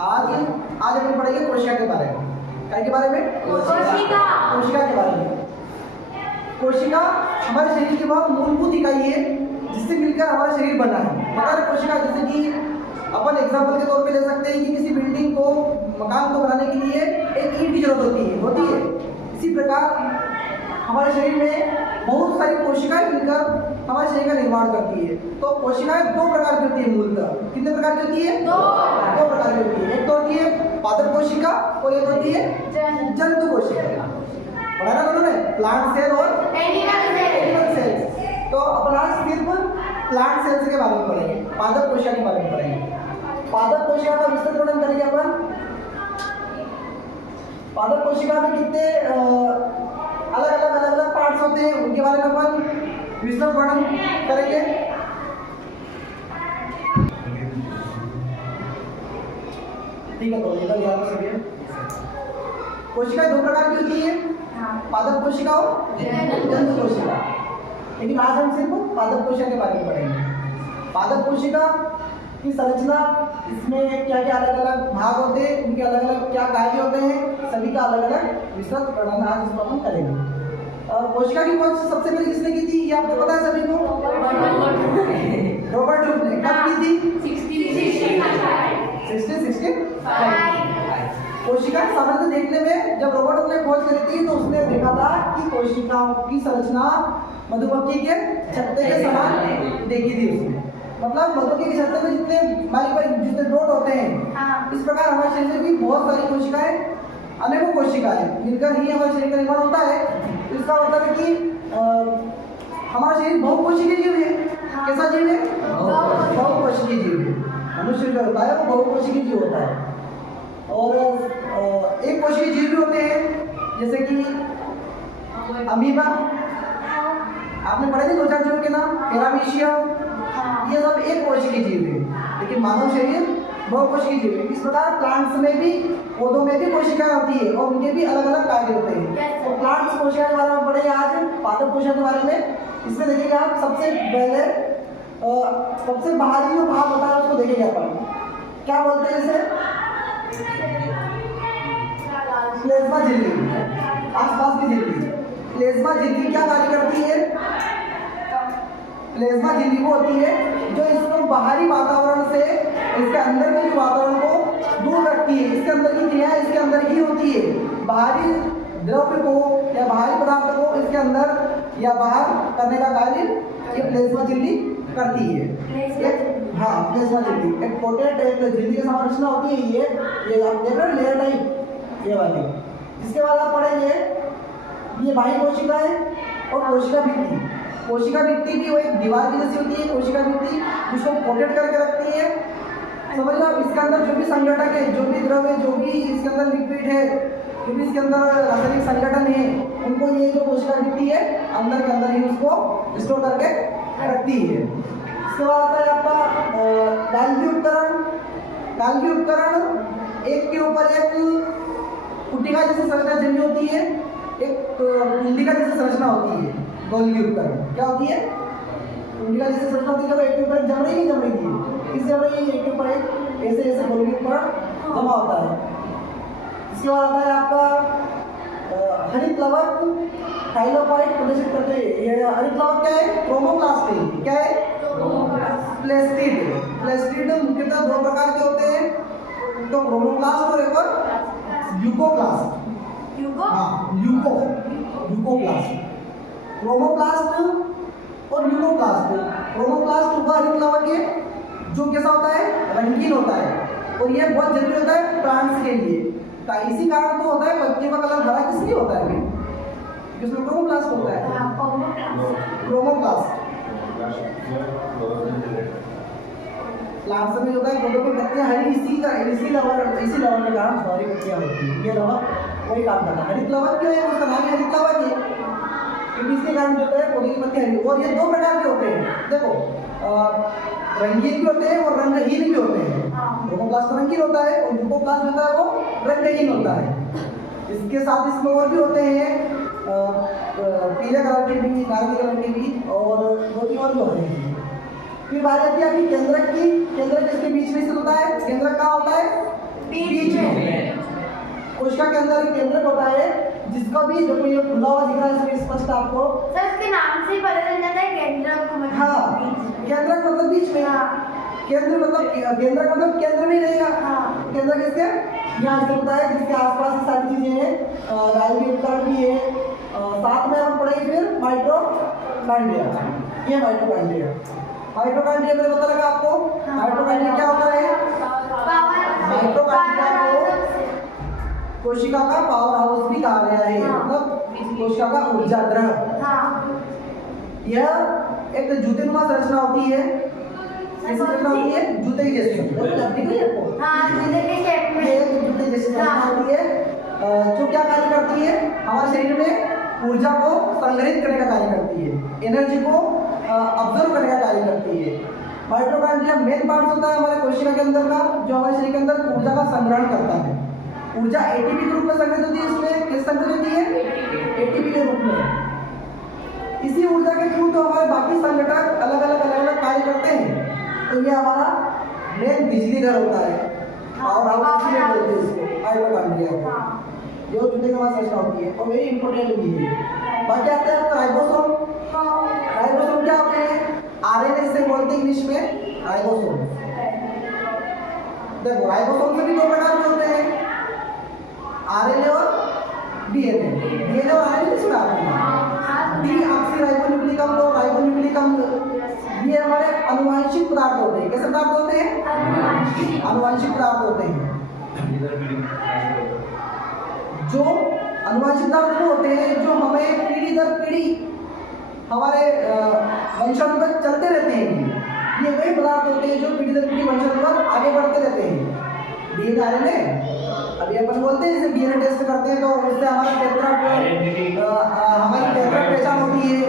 आज हम पढ़ेंगे कोशिका के बारे में। क्या के बारे में? कोशिका के बारे में। कोशिका हमारे शरीर की बहुत मूलभूत इकाई है जिससे मिलकर हमारा शरीर बना है। पता है कोशिका, जैसे कि अपन एग्जाम्पल के तौर पे ले सकते हैं कि किसी बिल्डिंग को, मकान को बनाने के लिए एक ईंट की जरूरत होती है। इसी प्रकार हमारे शरीर में बहुत सारी कोशिकाएं मिलकर हमारे शरीर का निर्माण करती है। तो कोशिकाएं दो प्रकार की होती है मूलतः। कितने प्रकार की होती है? दो प्रकार की होती है। एक तो होती है पादप कोशिका और एक होती है जंतु कोशिका। पढ़ा ना दोनों ने, प्लांट सेल और एनिमल सेल्स। तो अपन आज सिर्फ प्लांट सेल्स के बारे में पढ़ेंगे, पादप कोशिका के बारे में पढ़ेंगे। पादप कोशिका का विस्तृत वर्णन करेंगे अपन। पादप कोशिका में कितने अलग अलग पार्ट्स होते हैं उनके बारे में अपन विस्तृत वर्णन करेंगे। ठीक है, तो इधर याद रख सकते। कोशिका दो प्रकार की होती है, पादप कोशिका और जंतु कोशिका। लेकिन आज हम सिर्फ पादप कोशिका के बारे में पढ़ेंगे। पादप कोशिका की संरचना, इसमें क्या क्या अलग अलग भाग होते हैं, उनके अलग अलग क्या कार्य होते हैं, सभी का अलग अलग विस्तृत वर्णन आज इसको हम करेंगे। कोशिका की खोज सबसे पहले किसने की थी, ये आपको पता है सभी को? रॉबर्ट हुक ने। कब की थी? 1665। कोशिका की सामर्थ्य देखने में जब रॉबर्ट हुक ने खोज करी थी तो उसने देखा था कि कोशिकाओं की संरचना मधुमक्खी के छत्ते के समान देखी थी उसने। मतलब मधुमक्खी के छत्ते में जितने ड्रोट होते हैं, इस प्रकार हमारे शरीर में भी बहुत सारी कोशिकाएं, अनेकों कोशिकाएं मिलकर ही हमारे शरीर का निर्माण होता है। इसका मतलब है कि हमारा शरीर बहुकोशिकीय जीव है। कैसा जीव है? बहुकोशिकीय जीव है। मनुष्य जो होता है वो बहुकोशिकीय जीव होता है। और एक कोशिकीय जीव भी होते हैं, जैसे कि अमीबा, आपने पढ़े थे 2 4 जीवों के नाम, पैरामीशियम, ये सब एक कोशिकीय जीव है। लेकिन मानव शरीर बहुकोशिकीय जीव है। इस प्रकार प्लांट्स में भी, पौधों में भी कोशिकाएं होती है और उनके भी अलग अलग कार्य होते हैं। तो प्लांट्स कोशिका के बारे में पढ़ेंगे आज, पादप कोशिका के बारे में। इसमें देखिएगा आप सबसे पहले सबसे बाहरी जो भाग होता है उसको देखेंगे अपन, क्या बोलते हैं इसे? प्लेज्मा झिल्ली, आसपास की झिल्ली। प्लेज्मा झिल्ली क्या कार्य करती है? प्लेज्मा झिल्ली वो होती है जो इसको बाहरी वातावरण से इसके अंदर के वातावरण को दूर रखती है। इसके अंदर की क्रिया इसके अंदर ही होती है। बाहरी द्रव्य को या बाहरी पदार्थ को इसके अंदर या बाहर करने का कार्य ये प्लेज्मा झिल्ली करती है। हाँ, प्लेज्मा झिल्ली एक पोटेट एक झिल्ली की संरचना होती है। ये आप देख रहे हो लेयर टाइप, ये वाली। इसके बाद आप पढ़ेंगे ये बाह्य कोशिका है और कोशिका भित्ति। कोशिका भित्ति भी वो एक दीवार की जैसी होती है। कोशिका भित्ति जिसको पोटेट करके रखती है। समझ लो, इसके अंदर जो भी संगठक है, जो भी द्रव्य, जो भी इसके अंदर लिक्विड है, जो भी इसके अंदर रासायनिक संगठन है, उनको ये जो कोशिका भित्ति है अंदर के अंदर ही उसको स्टोर करके रखती है। इसके बाद आता है आपका गाल्गी उपकरण। गाल्गी उपकरण एक के ऊपर एक कुटिका जैसी संरचना जमी होती है, एक कुंडिका जैसी संरचना होती है। गोल्गी उपकरण क्या होती है? कुंडिका जैसी संरचना होती है। एक के ऊपर जम रही है, किस जम रही है? एक के ऊपर एक ऐसे गोल्गी उपकरण जमा होता है। इसके बाद आता है आपका हरित लवक, थाइलोफाइट प्रदर्शित करते हैं। ये हरित लवक क्या है? क्रोमोप्लास्ट है। क्या है? प्लेस्टिड। प्लेस्टिड मुख्यतः 2 प्रकार के होते हैं, तो क्रोमोप्लास्ट और एक और ल्यूकोप्लास्ट। ल्यूकोप्लास्ट, क्रोमोप्लास्ट और ल्यूकोप्लास्ट। क्रोमोप्लास्ट वह हरित लवक है जो कैसा होता है? रंगीन होता है और यह बहुत जरूरी होता है प्लांट्स के लिए। इसी कारण तो होता है पत्तियों का कलर हरा किस लिए होता है? जिसमें क्रोमोप्लास्ट होता है। क्रोमोप्लास्ट प्लांट्स में होता है, पौधों की पत्तियां हरी इसी लवक के कारण हरी पत्तियां होती हैं। ये लवक वही काम करता है। हरित लवक क्यों है? उसका नाम ही हरित लवक है क्योंकि इसके कारण जो होता है पौधे की पत्तियां हरी। और ये 2 प्रकार के होते हैं। देखो, रंगीन भी होते हैं और रंगहीन भी होते हैं। क्रोमोप्लास्ट रंगीन होता है और ल्यूकोप्लास्ट होता है वो रंगहीन होता है। इसके साथ इसमें और भी होते हैं, पीले कलर के भी, नारंगी कलर के भी, और 2-3 और भी होते हैं। फिर बात आती है आपकी केंद्रक की। केंद्रक इसके बीच में स्थित होता है। केंद्रक कहाँ होता है? कोशिका के अंदर एक केंद्रक होता है जिसका भी जो ये खुला हुआ दिख रहा है इसमें स्पष्ट आपको। सर इसके नाम से ही पता चल जाता है केंद्रक मतलब हाँ, केंद्रक मतलब बीच में। केंद्र मतलब केंद्रक मतलब केंद्र में ही रहेगा। केंद्र किसके यहाँ से होता है जिसके आसपास ये सारी चीजें हैं। राइबी उपकरण भी है। साथ में हम पढ़ेंगे फिर माइटोकॉन्ड्रिया। ये माइटोकॉन्ड्रिया। माइटोकॉन्ड्रिया में पता लगा आपको? माइटोकॉन्ड्रिया क्या होता है? माइटोकॉन्ड्रिया को कोशिका का पावर हाउस भी कहा गया है। मतलब कोशिका का ऊर्जा गृह। यह एक जूतेनुमा संरचना होती है। कैसी संरचना होती है? जूते की जैसी। जूते के शेप में जूते जैसी संरचना होती है जो क्या कार्य करती है? हमारे शरीर में ऊर्जा को संग्रहित करने का कार्य करती है, एनर्जी को ऑब्जर्व करने का कार्य करती है। माइटोकॉन्ड्रिया मेन पार्ट होता है हमारे कोशिका के अंदर का जो हमारे शरीर के अंदर ऊर्जा का संग्रहण करता है। ऊर्जा एटीपी के रूप में संग्रहित होती है। इसमें किस संग्रहित होती है? एटीपी के रूप में। इसी ऊर्जा के थ्रू तो हमारे बाकी संगठन अलग अलग कार्य करते हैं। तो ये हमारा मेन बिजली घर होता है। पावर हाउस इसलिए बोलते हैं इसको माइटोकॉन्ड्रिया को, जो जूते के पास संरचना होती है और वेरी इंपॉर्टेंट भी है। बाकी आते हैं राइबोसोम। राइबोसोम क्या होते हैं? आरएनए से बोलते हैं इंग्लिश में राइबोसोम। देखो राइबोसोम से भी दो प्रकार के होते हैं, आरएनए और डीएनए। डीएनए और आरएनए किसमें आते हैं? डीऑक्सीराइबोन्यूक्लिक अम्ल और राइबोन्यूक्लिक अम्ल ये हमारे अनुवांशिक पदार्थ होते हैं। कैसे पदार्थ होते हैं? अनुवांशिक पदार्थ होते हैं। जो अनुवांशिक पदार्थ होते हैं जो हमें पीढ़ी दर पीढ़ी हमारे वंशानुगत चलते रहते हैं। ये वही पदार्थ होते हैं जो पीढ़ी दर पीढ़ी वंशानुगत आगे बढ़ते रहते हैं। डीएनए आरएनए अभी अपन बोलते हैं जैसे डीएनए टेस्ट करते हैं तो उससे हमारी पहचान होती है।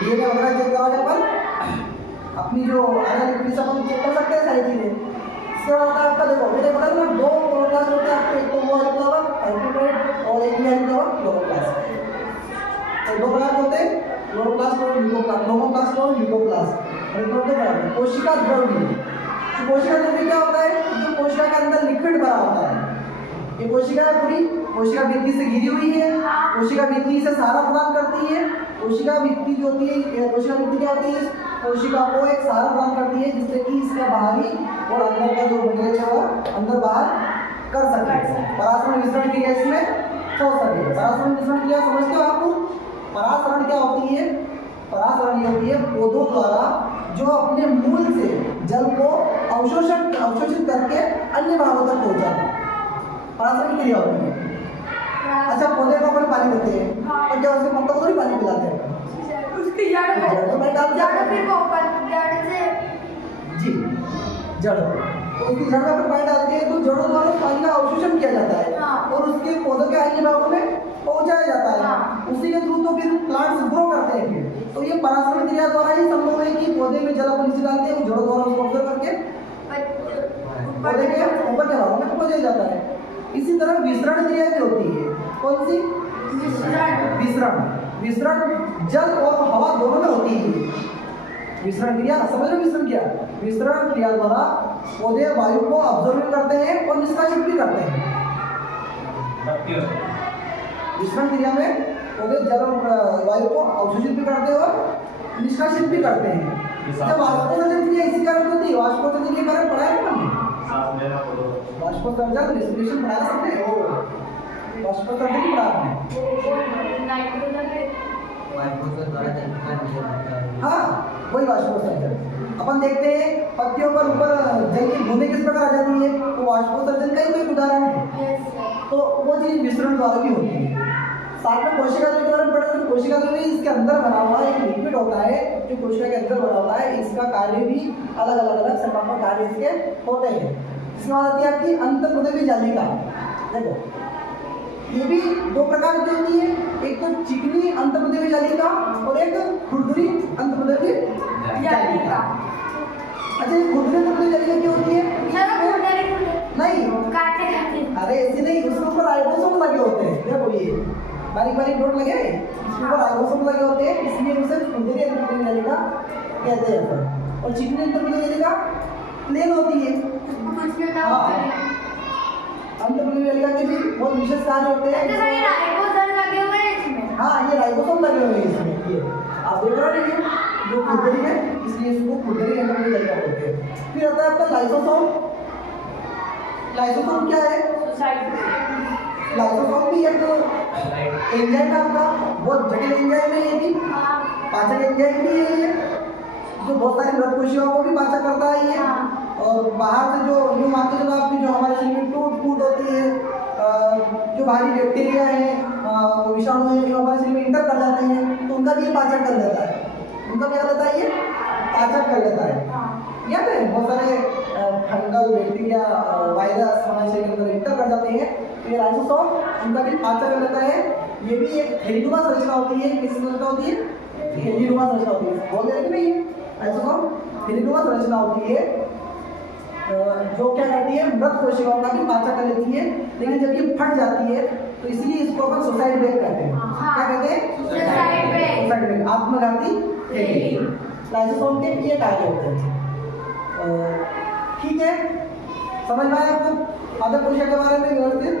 डीएनए वगैरह चेक कराने पर अपनी जो आरएनए अपन चेक कर सकते हैं सारी चीजें। इसके बाद आपका देखो मैंने बोला ना दो क्लोरोप्लास्ट होते हैं आपके, एक तो वो हाइड्रोप्लास्ट और एक क्लोरोप्लास्ट। तो दो प्रकार होते हैं क्लोरोप्लास्ट और ल्यूकोप्लास्ट और ल्यूकोप्लास्ट। कोशिका द्रव्य। कोशिका द्रव्य क्या होता है? जो कोशिका के अंदर लिक्विड भरा होता है। ये कोशिका पूरी कोशिका भित्ति से घिरी हुई है। कोशिका भित्ति से सहारा प्रदान करती है। कोशिका भित्ति जो होती है, कोशिका भित्ति क्या होती है? कोशिका को एक सहारा प्रदान करती है जिससे कि इसका बाहरी और अंदर का जो मटेरियल है वो अंदर बाहर कर सके, परासरण मिश्रण क्रिया इसमें हो सके। परासरण मिश्रण क्रिया समझते हो आप? परासरण क्या होती है? परासरण ये होती है पौधों द्वारा जो अपने मूल से जल को अवशोषित करके अन्य भागों तक पहुंचाना, परासरण की क्रिया होती है। अच्छा, पौधे को अपन पानी देते हैं और क्या उसके पत्तों को थोड़ी पानी पिलाते हैं? उसकी जड़ में फिर वो जड़ से जी जड़, तो उसकी जड़ में अपन पानी डालते हैं तो जड़ों द्वारा पानी का अवशोषण किया जाता है और उसके पौधों के अन्य भागों में पहुंचाया जाता है। उसी के थ्रू तो फिर प्लांट्स ग्रो करते हैं। तो ये परासरण क्रिया द्वारा ही संभव है कि पौधे में जल अपन नीचे डालते हैं, जड़ों द्वारा उसको ऑब्जर्व करके पौधे के ऊपर के भागों में पहुंचाया जाता है। इसी तरह विसरण क्रिया भी होती है। कौन सी? विसरण। विसरण जल और हवा दोनों में होती है। विसरण क्रिया समझ लो। विसरण क्रिया, विसरण क्रिया द्वारा पौधे वायु को ऑब्जर्व करते हैं और निष्कासित भी करते हैं। विसरण क्रिया में पौधे जल और वायु को अवशोषित भी करते हैं और निष्कासित भी करते हैं। जब वाष्पोत्सर्जन क्रिया इसी कारण होती है। वाष्पोत्सर्जन के बारे में पढ़ा है आपने? वाष्पोत्सर्जन रेस्पिरेशन पढ़ा सकते हो? वाष्पोत्सर्जन की पढ़ा आपने? हाँ, वही वाष्पोत्सर्जन। अपन देखते हैं पत्तियों पर ऊपर जल की बूंदें किस प्रकार आ जाती है, तो वाष्पोत्सर्जन का ही कोई उदाहरण है। तो वो चीज विसरण द्वारा भी होती है। साथ में कोशिका द्रव्य के बारे में पढ़ा। कोशिका द्रव्य इसके अंदर बना हुआ एक लिक्विड होता है जो कोशिका के अंदर बना होता है। इसका कार्य भी अलग अलग संभावित कार्य इसके होते हैं। इसके बाद आती है आपकी अंतर्प्रदेवी जालिका। देखो ये भी दो प्रकार की होती है, एक तो चिकनी अंतर्प्रदेवी जालिका और एक खुरदुरी अंतर्प्रदेवी जालिका। अच्छा, ये खुरदुरी अंतर्प्रदेवी जालिका क्या होती है? नहीं, अरे ऐसे नहीं, उसके ऊपर राइबोसोम लगे होते हैं। देखो ये बारीक बारीक डॉट लगे हैं, इसके ऊपर राइबोसोम लगे होते हैं, इसलिए उसे खुरदुरी अंतर्प्रदेवी जालिका कहते हैं। और चिकनी अंतर्प्रदेवी जालिका प्लेन होती है। अंतःप्राणियों के भी बहुत विशेष कार्य होते हैं। तो सर ये राइबोसोम लगे हुए हैं इसमें। हाँ, ये राइबोसोम लगे हुए हैं इसमें। ये आप देख रहे हैं जो खुरदरी है, इसलिए इसको खुरदरी अंतःप्राणियों बोलते हैं। फिर आता है आपका लाइसोसोम। लाइसोसोम क्या है? लाइसोसोम भी एक एंजाइम है आपका, बहुत जटिल एंजाइम है ये भी, पाचक एंजाइम भी है ये, जो बहुत सारी मृत कोशिकाओं को भी पाचक करता है ये। और बाहर से जो यूँ मानते चलो आपकी जो हमारे शरीर में टूट होती है, जो बाहरी बैक्टीरिया है, विषाणु है, जो हमारे शरीर में इंटर कर जाते हैं, तो उनका भी ये पाचक कर लेता है। उनका क्या करता है ये? पाचक कर लेता है। याद है बहुत सारे फंगल बैक्टीरिया वायरस हमारे शरीर के अंदर इंटर कर जाते हैं, तो ये लाइसोसोम उनका भी पाचक कर लेता है। ये भी एक थैलीनुमा संरचना होती है। किस संरचना होती है? थैलीनुमा संरचना होती है। बोल रहे हैं कि नहीं, लाइसोसोम थैलीनुमा संरचना होती है, जो क्या करती है, मृत कोशिकाओं का भी पाचक कर लेती है। लेकिन जब ये फट जाती है तो इसलिए इसको अपन सुसाइड ब्रेक कहते हैं। क्या कहते हैं? सुसाइड ब्रेक, आत्मघाती थैली। लाइसोसोम के ये कार्य होते हैं। ठीक है, समझ में आया आपको आधा कोशिका के बारे में व्यवस्थित?